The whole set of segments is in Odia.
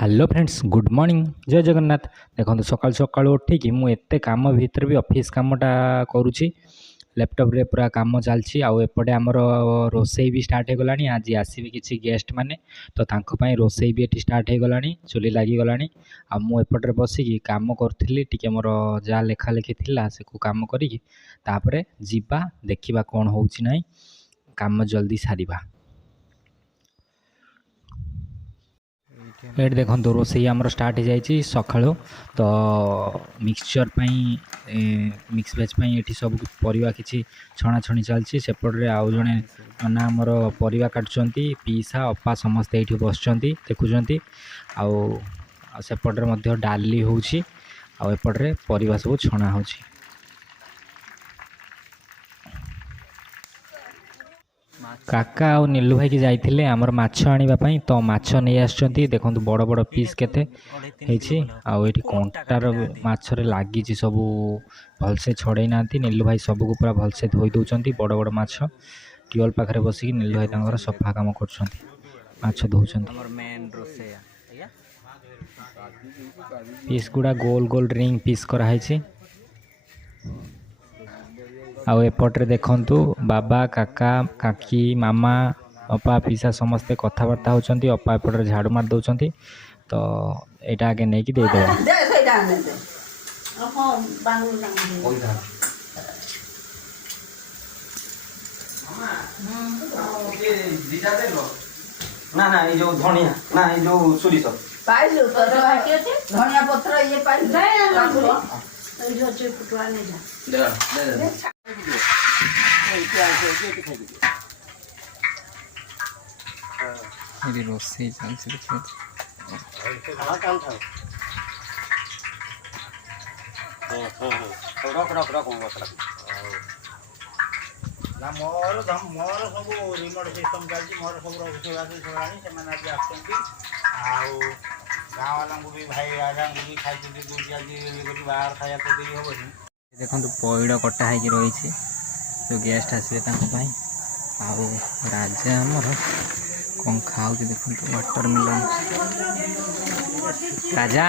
हेलो फ्रेंड्स गुड मॉर्निंग जय जगन्नाथ। देखो सकाल सकाल उठिकी मुझे कम भितर भी ऑफिस कामटा करुँची लैपटॉप रे पूरा काम चलती आउपटे आमर रोसई भी स्टार्ट हो गला। आज आसवे किसी गेस्ट मैंने तो तांको रोसई भी ये स्टार्ट हो गला चुली लगिगला। मुझे बसिकी काम करी टी मोर जहाँ लेखा लेखी थी से कम कर जीवा देखा कौन हो काम जल्दी सारिबा। ये देखो रोसई आमर स्टार्ट हो जाए सका तो मिक्सचर मिक्स भेज ये सब परिवा किसी छणाछणी चलती सेपटे आउ जड़े ना आमर परिवा काटुंट पीसा अपा समस्ते ये बस देखुं आउपटे डाली होपटे परिवा सब छणा हो। काका आ नीलू भाई की जाइए आमर माछ आने तो माछ नहीं आसुँच देखो बड़ बड़ पीस केते आउटी कंटार मछरे लगी सब भलसे छड़े ना नीलू भाई सबको पूरा भलसे धोई दौरान बड़ बड़ माछ ट्यूबवेल पाखे बसिक नीलू भाई सफा कम कर धोचन पीस गुड़ा गोल गोल रिंग पीस कराई। आउ एपटे देखंतु बाबा काका काकी मामा अपा पीसा समस्ते कथबार्ता होचंती अपा एपटे झाड़ू मार दौरान तो यहाँ आगे नहीं कि ना ना ये जो धनिया ना ये जो सुरिस पाइलु धनिया पत्र ये पाइलु ये फुटवा नहीं जा मेरी रोसई चलती देखिए ना मोर सब रिमोट सिस्टम चलती मोर सब रोसई सगलानी से आज आसुँच आउ गाँव वाला भी भाई आजा भी खाई आज बाहर खाया तो दे हम देखो पैड़ कटा हो रही जो गेस्ट आसवे आउ राजा आमर कौन खाऊ देखो वाटरमेलन राजा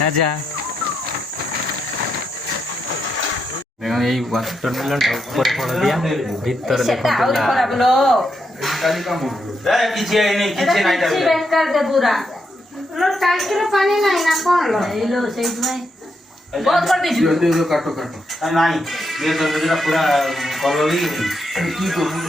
राजा देखो यही वाटरमेलन ऊपर फल दिया भीतर देखो पानी नहीं ना कौन लो बहुत कर दीजिए जो काटो काटो नहीं ये तो मेरा पूरा कलर ही की करूं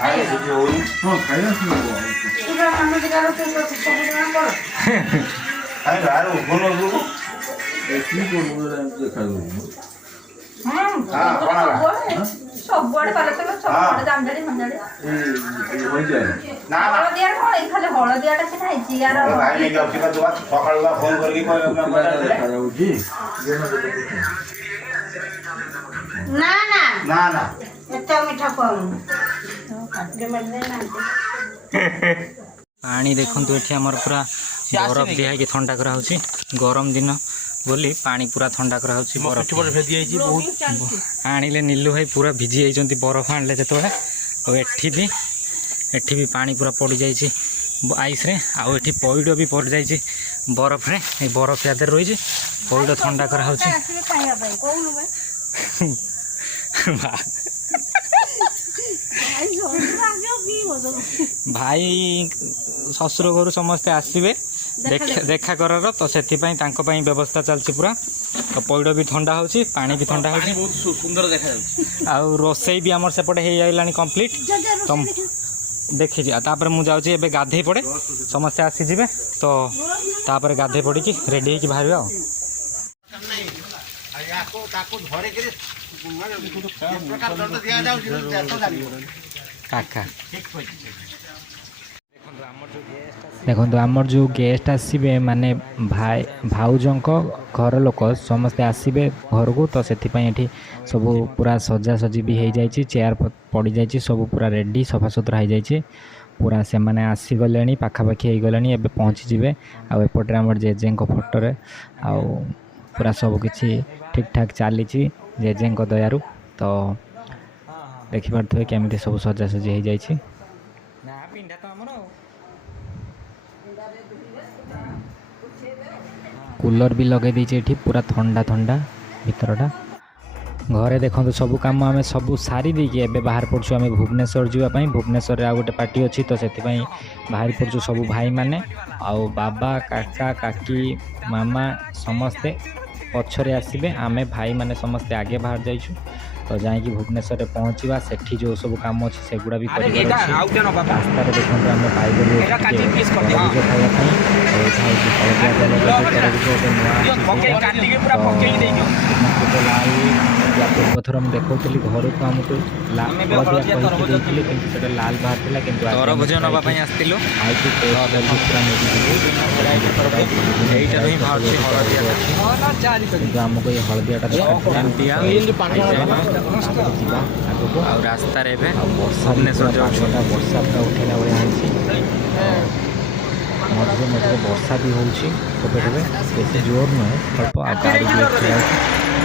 आए जो हां खाया सुनो पूरा खाना दिखाओ तो सब ना कर अरे यार बोलो दो की को देखा दो हां बना सब बड़े पाले तो सब बड़े दामदारी मंदारी ए हो जाए ना हळदिया कोण खाली हळदियाटा से खायची यार भाई ने गप के बाद सकाळला फोन करके कोई अपना बता दे जी ना ना ना ना एतो मीठा कम काटे मरने ना पानी देखो ये आमर पूरा बरफ दिया कि ठंडा करा गरम दिन बोली पानी पूरा ठंडा करा बरफ बहुत आनिले नीलू भाई पूरा भिजी जाइए बरफ आनिले जो एठी भी पानी पूरा पड़ जाइए आइस रे आउ एठी पैड भी पड़ जाइए बरफ रे बरफ याद रही पैड ठंडा करा भाई ससुर घर समस्ते आसवे देखा करार तो से व्यवस्था चलती पूरा तो पैड भी ठंडा हो पानी भी ठंडा हो बहुत सुंदर देखा आउ रोसई भी आमर सेपटे हो जाइलानी कंप्लीट तो देखी तापर मु जाऊँ एबे गाधे पड़े समस्ते आसीजे तो तापर गाधे पड़ी रेडी हो बाहर काका देखो आमर जो गेस्ट आसवे माने भाई भाउजों घर लोक समस्ते आसवे घर को तो से सब पूरा सजा सजी भी हो जाए चेयर पड़ जाए सब पूरा रेडी सफा सुतरा हो जाए पूरा से मैंने आसीगले पाखापाखि हो गले एवं पहुँचीजे आउपटे आम जेजे फोटो आउ पूरा सब किसी ठीक ठाक चली जेजे दयारू तो ଦେଖିପାରୁଥିବେ କେମିତି ସବୁ ସଜାସଜି ହେଇଯାଇଛି। କୁଲର ବି ଲଗାଇ ଦେଇଛି ଏଠି, ପୁରା ଥଣ୍ଡା ଥଣ୍ଡା ଭିତରଟା। ଘରେ ଦେଖନ୍ତୁ ସବୁ କାମ ଆମେ ସବୁ ସାରି ଦେଇକି ଏବେ ବାହାରି ପଡ଼ୁଛୁ ଆମେ ଭୁବନେଶ୍ୱର ଯିବା ପାଇଁ। ଭୁବନେଶ୍ୱରରେ ଆଉ ଗୋଟେ ପାର୍ଟି ଅଛି, ତ ସେଥିପାଇଁ ବାହାରି ପଡ଼ୁଛୁ ସବୁ ଭାଇମାନେ, ଆଉ ବାବା, କାକା, କାକି, ମାମା ସମସ୍ତେ ପଛରେ ଆସିବେ। ଆମେ ଭାଇମାନେ ସମସ୍ତେ ଆଗେ ବାହାରି ଯାଇଛୁ। ତ ଯାଇକି ଭୁବନେଶ୍ୱରରେ ପହଞ୍ଚିବା, ସେଠି ଯେଉଁ ସବୁ କାମ ଅଛି ସେଗୁଡ଼ା ବି କରିବାର ଅଛି। ରାସ୍ତାରେ ଦେଖନ୍ତୁ ଆମେ ପାଇଗଲୁ ତରଭୁଜ ଖାଇବା ପାଇଁ। ଆଉ ଏଇଟା ହେଉଛି ହଳଦିଆ କଲର୍ର ଯେଉଁ ତରଭୁଜ ଗୋଟେ ନୂଆ ଆସିଛି ସେଇଟା। ଲାଲ ୟା ପୂର୍ବ ଥର ମୁଁ ଦେଖାଉଥିଲି ଘରକୁ ଆମକୁ ହଳଦିଆ କହିକି ଦେଇଥିଲି, କିନ୍ତୁ ସେଇଟା ଲାଲ ବାହାରିଥିଲା। କିନ୍ତୁ ତରଭୁଜ ନେବା ପାଇଁ ଆସିଥିଲୁ। ଖାଇକି ପୁରା ନେଇକି ଏଇଟାରୁ ହିଁ ବାହାରୁଛି ହଳଦିଆଟା। କିନ୍ତୁ ଆମକୁ ଏଇ ହଳଦିଆଟା ଏମିତିଆ ଯିବା ଆଗକୁ। ଆଉ ରାସ୍ତାରେ ଏବେ ଆଉ ବର୍ଷା ଭୁବନେଶ୍ୱର ଯାଉଛୁ। ବର୍ଷା ପୁରା ଉଠେଇଲା ଭଳିଆ ହେଇଛି। ମଝିରେ ମଝିରେ ବର୍ଷା ବି ହେଉଛି ଠୋପେ ଠୋପେ, ବେଶୀ ଜୋର ନୁହେଁ, ଅଳ୍ପ। ଆଉ ଗାଡ଼ି ବି ଏଠି ଯାଉଛି।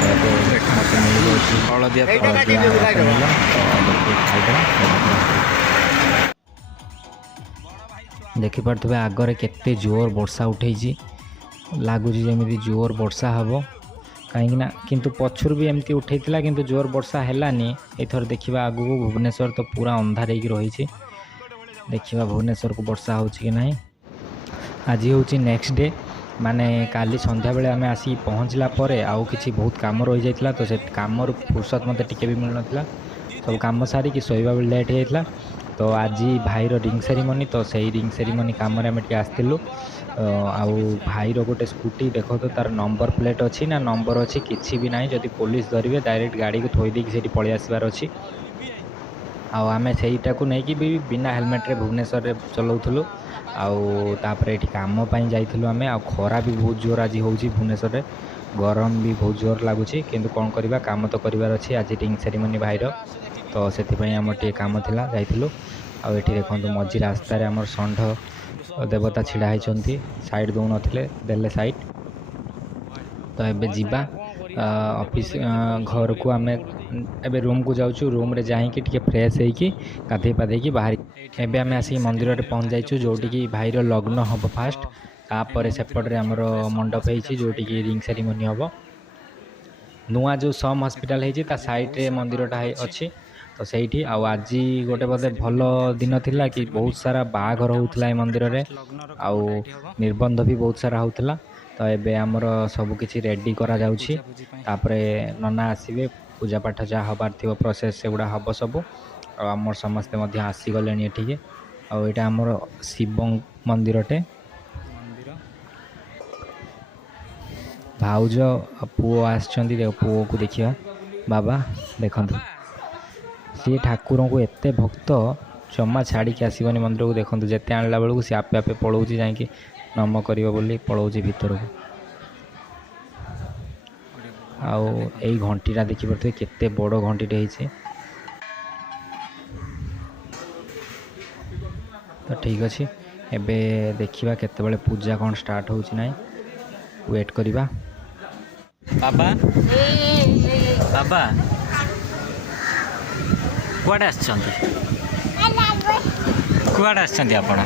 ଏବେ ମୋତେ ମିଳିଯାଉଛି ହଳଦିଆ ଖାଇଦେବା। ଦେଖିପାରୁଥିବେ ଆଗରେ କେତେ ଜୋର ବର୍ଷା ଉଠେଇଛି, ଲାଗୁଛି ଯେମିତି ଜୋର ବର୍ଷା ହେବ। କାହିଁକିନା କିନ୍ତୁ ପଛରୁ ବି ଏମିତି ଉଠେଇଥିଲା, କିନ୍ତୁ ଜୋର ବର୍ଷା ହେଲାନି। ଏଥର ଦେଖିବା ଆଗକୁ ଭୁବନେଶ୍ୱର ତ ପୁରା ଅନ୍ଧାର ହେଇକି ରହିଛି। ଦେଖିବା ଭୁବନେଶ୍ୱରକୁ ବର୍ଷା ହେଉଛି କି ନାହିଁ। ଆଜି ହେଉଛି ନେକ୍ସଟ ଡେ, ମାନେ କାଲି ସନ୍ଧ୍ୟାବେଳେ ଆମେ ଆସିକି ପହଞ୍ଚିଲା ପରେ ଆଉ କିଛି ବହୁତ କାମ ରହିଯାଇଥିଲା। ତ ସେ କାମରୁ ଫୁର୍ସତ ମୋତେ ଟିକେ ବି ମିଳୁନଥିଲା। ସବୁ କାମ ସାରିକି ଶୋଇବା ବେଳେ ଲେଟ୍ ହେଇଯାଇଥିଲା। ତ ଆଜି ଭାଇର ରିଙ୍ଗ ସେରିମନି, ତ ସେଇ ରିଙ୍ଗ ସେରିମନି କାମରେ ଆମେ ଟିକେ ଆସିଥିଲୁ। ଆଉ ଭାଇର ଗୋଟେ ସ୍କୁଟି ଦେଖନ୍ତୁ, ତାର ନମ୍ବର ପ୍ଲେଟ୍ ଅଛି ନା ନମ୍ବର ଅଛି କିଛି ବି ନାହିଁ। ଯଦି ପୋଲିସ ଧରିବେ ଡାଇରେକ୍ଟ ଗାଡ଼ିକୁ ଥୋଇ ଦେଇକି ସେଇଠି ପଳେଇ ଆସିବାର ଅଛି। ଆଉ ଆମେ ସେଇଟାକୁ ନେଇକି ବି ବିନା ହେଲମେଟ୍ରେ ଭୁବନେଶ୍ୱରରେ ଚଲାଉଥିଲୁ। ଆଉ ତାପରେ ଏଠି କାମ ପାଇଁ ଯାଇଥିଲୁ ଆମେ। ଆଉ ଖରା ବି ବହୁତ ଜୋର ଆଜି ହେଉଛି ଭୁବନେଶ୍ୱରରେ, ଗରମ ବି ବହୁତ ଜୋର ଲାଗୁଛି। କିନ୍ତୁ କ'ଣ କରିବା, କାମ ତ କରିବାର ଅଛି। ଆଜି ରିଙ୍ଗ ସେରିମନି ଭାଇର, ତ ସେଥିପାଇଁ ଆମର ଟିକେ କାମ ଥିଲା, ଯାଇଥିଲୁ। ଆଉ ଏଠି ଦେଖନ୍ତୁ ମଝି ରାସ୍ତାରେ ଆମର ଷଣ୍ଢ ଦେବତା ଛିଡ଼ା ହେଇଛନ୍ତି, ସାଇଡ଼୍ ଦେଉନଥିଲେ, ଦେଲେ ସାଇଡ଼୍। ତ ଏବେ ଯିବା ଅଫିସ୍ ଘରକୁ। ଆମେ ଏବେ ରୁମ୍କୁ ଯାଉଛୁ। ରୁମ୍ରେ ଯାଇକି ଟିକେ ଫ୍ରେଶ୍ ହେଇକି ଗାଧୋଇ ପାଧେଇକି ବାହାରି ଏବେ ଆମେ ଆସିକି ମନ୍ଦିରରେ ପହଞ୍ଚି ଯାଇଛୁ, ଯେଉଁଠିକି ଭାଇର ଲଗ୍ନ ହେବ ଫାଷ୍ଟ। ତାପରେ ସେପଟରେ ଆମର ମଣ୍ଡପ ହେଇଛି ଯେଉଁଠିକି ରିଙ୍ଗ ସେରିମନି ହେବ। ନୂଆ ଯେଉଁ ସମ୍ ହସ୍ପିଟାଲ ହେଇଛି ତା ସାଇଡ଼୍ରେ ମନ୍ଦିରଟା ଅଛି, ତ ସେଇଠି। ଆଉ ଆଜି ଗୋଟେ ବୋଧେ ଭଲ ଦିନ ଥିଲା କି ବହୁତ ସାରା ବାହାଘର ହେଉଥିଲା ଏ ମନ୍ଦିରରେ, ଆଉ ନିର୍ବନ୍ଧ ବି ବହୁତ ସାରା ହେଉଥିଲା। ତ ଏବେ ଆମର ସବୁ କିଛି ରେଡ଼ି କରାଯାଉଛି। ତାପରେ ନନା ଆସିବେ, ପୂଜାପାଠ ଯାହା ହେବାର ଥିବ ପ୍ରୋସେସ୍ ସେଗୁଡ଼ା ହେବ ସବୁ। ଆଉ ଆମର ସମସ୍ତେ ମଧ୍ୟ ଆସିଗଲେଣି ଏଠିକି। ଆଉ ଏଇଟା ଆମର ଶିବ ମନ୍ଦିରଟେ। ଭାଉଜ ପୁଅ ଆସିଛନ୍ତି, ପୁଅକୁ ଦେଖିବା। ବାବା ଦେଖନ୍ତୁ, ସିଏ ଠାକୁରଙ୍କୁ ଏତେ ଭକ୍ତ, ଜମା ଛାଡ଼ିକି ଆସିବନି ମନ୍ଦିରକୁ। ଦେଖନ୍ତୁ ଯେତେ ଆଣିଲା ବେଳକୁ ସେ ଆପେ ଆପେ ପଳାଉଛି, ଯାଇକି ନମ କରିବ ବୋଲି ପଳାଉଛି ଭିତରକୁ। ଆଉ ଏଇ ଘଣ୍ଟିଟା ଦେଖିପାରୁଥିବେ କେତେ ବଡ଼ ଘଣ୍ଟିଟେ ହେଇଛି। ତ ଠିକ୍ ଅଛି, ଏବେ ଦେଖିବା କେତେବେଳେ ପୂଜା କ'ଣ ଷ୍ଟାର୍ଟ ହେଉଛି ନାହିଁ, ୱେଟ୍ କରିବା। ବାବା ବାବା କୁଆଡ଼େ ଆସିଛନ୍ତି? କୁଆଡ଼େ ଆସିଛନ୍ତି ଆପଣ?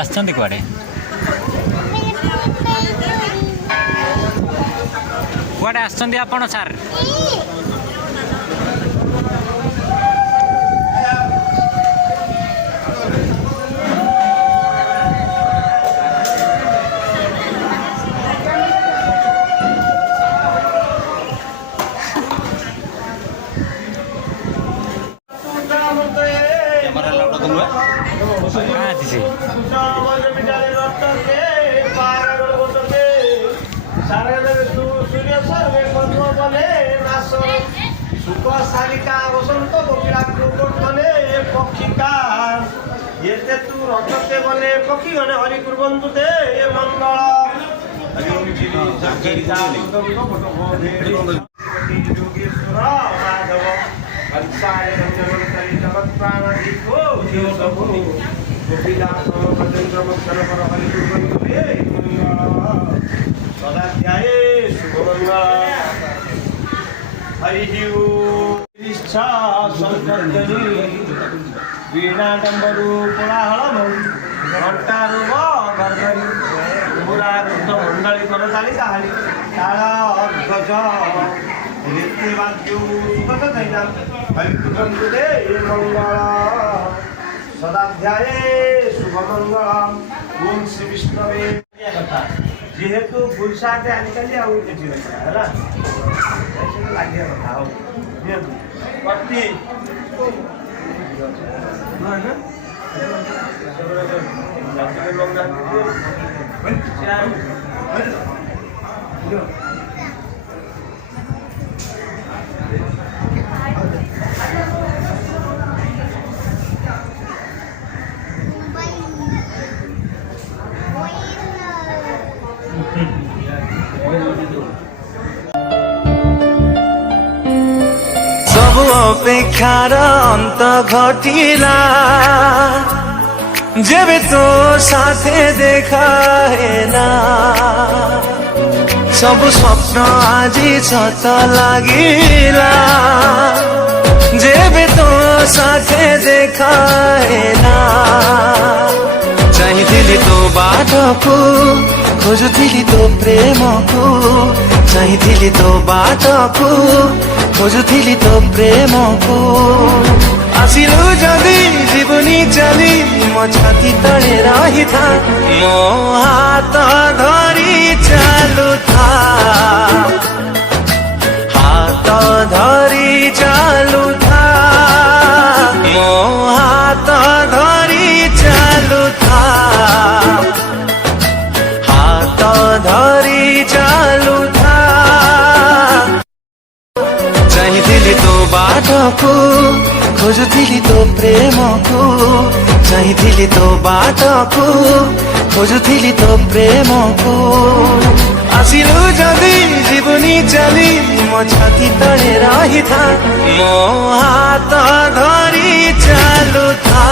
ଆସିଛନ୍ତି କୁଆଡ଼େ? କୁଆଡ଼େ ଆସିଛନ୍ତି ଆପଣ ସାର୍? সারিকা বসন্ত বকিরাক্ষু বর্ধনে পক্ষিকা এতে তু রথতে বলে পক্ষী গণে হরি কুর্বন্তু দে মঙ্গল যোগেশ্বর মাধব হংসায় রঞ্জনকারী জগৎ প্রাণ দীর্ঘ জিও প্রভু গোপীদাস ভজেন্দ্র মক্ষর পর হরি কুর্বন্তু দে সদাধ্যায়ে শুভমঙ্গল হরি ଇଚ୍ଛା ସଂକର୍ଷଣୀ ବୀଣା ଡମ୍ବରୁ କୋଳାହଳ ଘଣ୍ଟାରୁ ଗର୍ଗରୀ ପୁରା ବୃଦ୍ଧ ମଣ୍ଡଳୀ କରତାଳି ତାହାଳି ତାଳ ଗଜ ରୀତି ବାଦ୍ୟୁ ସୁଗତ ଥଇଲା ହରିକୁଟରେ ମଙ୍ଗଳ ସଦାଧ୍ୟାୟେ ଶୁଭମଙ୍ଗଳ ଓಂ ଶ୍ରୀ ବିଷ୍ଣବେ କଥା ଯେହେତୁ ପୁରୁଷାଟେ ଆଜିକାଲି ଆଉ କିଛି ହେଲା ଲାଗିବା କଥା ହଉ ନିଅନ୍ତୁ ପ୍ରତି ସବୁ ଅପେକ୍ଷାର ଅନ୍ତ ଘଟିଲା ଯେବେ ତୋ ସାଥେ ଦେଖା ହେଲା ସବୁ ସ୍ୱପ୍ନ ଆଜି ସତ ଲାଗିଲା ଯେବେ ତୋ ସାଥେ ଦେଖା ହେଲା ଚାହିଁଥିଲି ତୋ ବାଟକୁ ଖୋଜୁଥିଲି ତୋ ପ୍ରେମକୁ ଚାହିଁଥିଲି ତୋ ବାଟକୁ ଖୋଜୁଥିଲି ତୋ ପ୍ରେମକୁ ଆସିଲୁ ଯଦି ଯିବୁନି ଚାଲି ମୋ ଛାତି ତଳେ ରହିଥା ମୋ ହାତ ଧରି ଚାଲୁଥା ହାତ ଧରି ଚାଲୁଥା ମୋ ହାତ ଧରି ଚାଲୁଥା ହାତ ଧରି ଚାଲୁଥା ଚାହିଁଥିଲି ତୋ ବାଟକୁ ଖୋଜୁଥିଲି ତୋ ପ୍ରେମକୁ ଚାହିଁଥିଲି ତୋ ବାଟକୁ ଖୋଜୁଥିଲି ତୋ ପ୍ରେମକୁ ଆସିଲୁ ଯଦି ଯିବୁନି ଚାଲି ମୋ ଛାତି ତଳେ ରହିଥା ମୋ ହାତ ଧରି ଚାଲୁଥା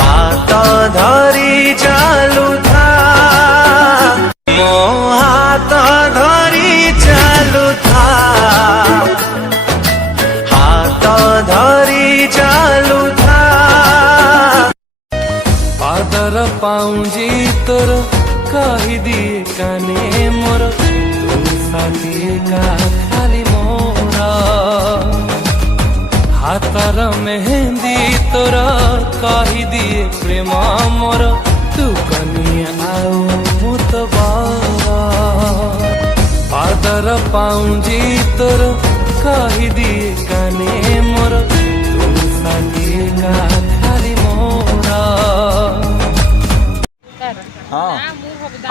ହାତ ଧରି ଚାଲୁଥା ମୋ ହାତ ଧରି ଚାଲୁଥା ହାତ ଧରି ଚାଲୁଥା ପାଦର ପାଉଁଜି ତୋର କହିଦିଏ କାନେ ମୋର ତୁ ସାଥିକା ଖାଲି ମୋର ହାତର ମେହେନ୍ଦି ତୋର କହିଦିଏ ପ୍ରେମ ମୋର ତୁ କନିଆ ଆଉ ମୁଁ ତ ବର ପାଦର ପାଉଁଜି ତୋର କହିଦିଏ କାନେ ମୋର ତୁ ସାଥିକା ଖାଲି ମୋର ହଁ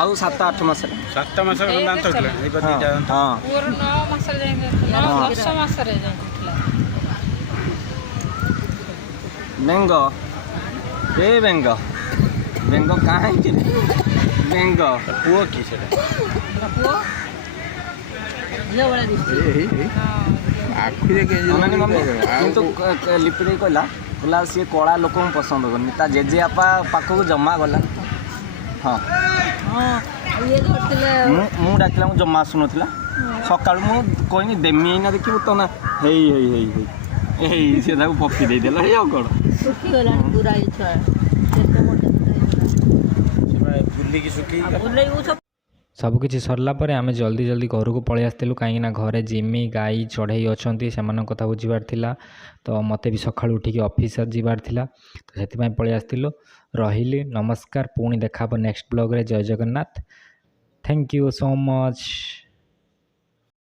ଆଉ 7-8 ମାସରେ 7 ମାସର ଦାନ୍ତ ଉଠିଲା ଏଇ କଥା ହଁ ପୁଅର 9 ମାସରେ ଯାଇଥିଲା 10 ମାସରେ ଯାଇଥିଲା ବେଙ୍ଗ ଏ ବେଙ୍ଗ ବେଙ୍ଗ କାହିଁକି ବେଙ୍ଗ ପୁଅ କି ସେଟା ପୁଅ ଝିଅ ଭଳିଆ ଦିଶୁଛି ଆଖିରେ ଅନାନି ମମ୍ମି କିନ୍ତୁ ଲିପି ଦେଇ କହିଲା ସିଏ କଳା ଲୋକଙ୍କୁ ପସନ୍ଦ କରୁନି ତା ଜେଜେବାପା ପାଖକୁ ଜମା ଗଲା ହଁ ହଁ ଇଏ ଧରିଥିଲେ ମୁଁ ଡାକିଲା ମୁଁ ଜମା ଆସୁନଥିଲା ସକାଳୁ ମୁଁ କହିନି ଦେମି ଏଇନା ଦେଖିବୁ ତ ନା ହେଇ ହେଇ ହେଇ ହେଇ ଏଇ ସେ ତାକୁ ପକ୍ଷୀ ଦେଇଦେଲା ହେଇ ଆଉ କ'ଣ ଶୁଖିଗଲାଣି ପୁରା ଏ ଛୁଆ ବୁଲିକି ଶୁଖେଇ ସବୁକିଛି ସରିଲା ପରେ ଆମେ ଜଲ୍ଦି ଜଲ୍ଦି ଘରକୁ ପଳେଇ ଆସିଥିଲୁ କାହିଁକିନା ଘରେ ଜିମି ଗାଈ ଚଢ଼େଇ ଅଛନ୍ତି ସେମାନଙ୍କ କଥା ବୁଝିବାର ଥିଲା ତ ମୋତେ ବି ସକାଳୁ ଉଠିକି ଅଫିସ୍ ଯିବାର ଥିଲା ତ ସେଥିପାଇଁ ପଳେଇ ଆସିଥିଲୁ ରହିଲି ନମସ୍କାର ପୁଣି ଦେଖା ହେବ ନେକ୍ସଟ ବ୍ଲଗ୍ରେ ଜୟ Jagannath thank you so much.